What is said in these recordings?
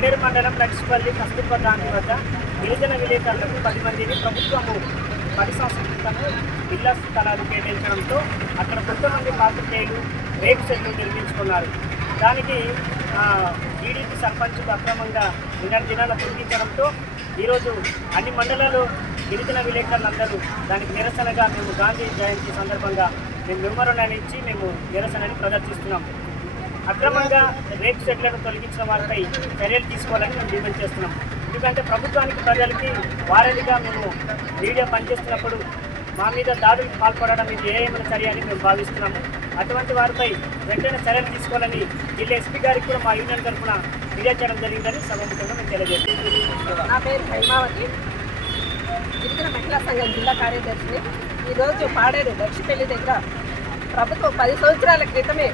పాడేరు మండలం లక్ష్మపల్లి కస్తూర్బా గాంధీ వద్ద గిరిజన విలేకరులకు 10 మందిని ప్రభుత్వము 10 సంవత్సరాల క్రితము ఇళ్ల స్థలాలు కేటాయించడంతో అక్కడ కొంతమంది పాత్రికేయులు రేపు సెట్లు నిర్మించుకున్నారు. దానికి టీడీపీ సర్పంచులు అక్రమంగా దినాల తొలగించడంతో ఈరోజు అన్ని మండలాలు గిరిజన విలేకరులందరూ దానికి నిరసనగా మేము గాంధీ జయంతి సందర్భంగా మేము మెమోరాండం ఇచ్చి మేము నిరసనని ప్రదర్శిస్తున్నాం. అక్రమంగా రేపు సెట్లను తొలగించిన వారిపై చర్యలు తీసుకోవాలని మేము డిమాండ్ చేస్తున్నాం. ఎందుకంటే ప్రభుత్వానికి ప్రజలకి వారధిగా మేము మీడియా పనిచేస్తున్నప్పుడు మా మీద దాడులకు పాల్పడడం ఇది ఏమైనా చర్య అని మేము భావిస్తున్నాము. అటువంటి వారిపై వెంటనే చర్యలు తీసుకోవాలని జిల్లా ఎస్పీ గారికి కూడా మా యూనియన్ తరఫున ఫిర్యాదు చేయడం జరిగిందని సభాముఖంగా మేము తెలియజేస్తున్నాం. నా పేరు హైమావతి, గిరిజన మహిళా సంఘం జిల్లా కార్యదర్శిని. ఈరోజు పాడేరు లక్ష్మపల్లి దగ్గర ప్రభుత్వం 10 సంవత్సరాల క్రితమే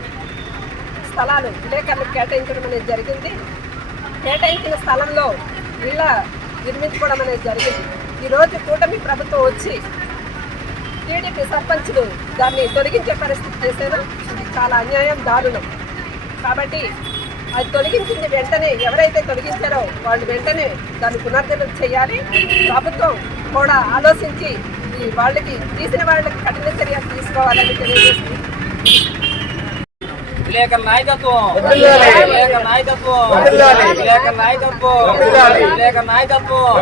స్థలాలు విలేకరులకు కేటాయించడం అనేది జరిగింది. కేటాయించిన స్థలంలో ఇళ్ళ నిర్మించుకోవడం అనేది జరిగింది. ఈరోజు కూటమి ప్రభుత్వం వచ్చి టీడీపీ సర్పంచులు దాన్ని తొలగించే పరిస్థితి చేశారు. ఇది చాలా అన్యాయం, దారుణం. కాబట్టి అది తొలగించింది వెంటనే ఎవరైతే తొలగించారో వాళ్ళు వెంటనే దాన్ని పునరుద్ధరణ చేయాలి. ప్రభుత్వం కూడా ఆలోచించి వాళ్ళకి తీసిన వాళ్ళకి కఠిన చర్యలు తీసుకోవాలని తెలియజేస్తుంది. విలేకరుల నాయకత్వం, విలేకరుల నాయకత్వం, విలేకరుల నాయకత్వం, విలేకరుల నాయకత్వం.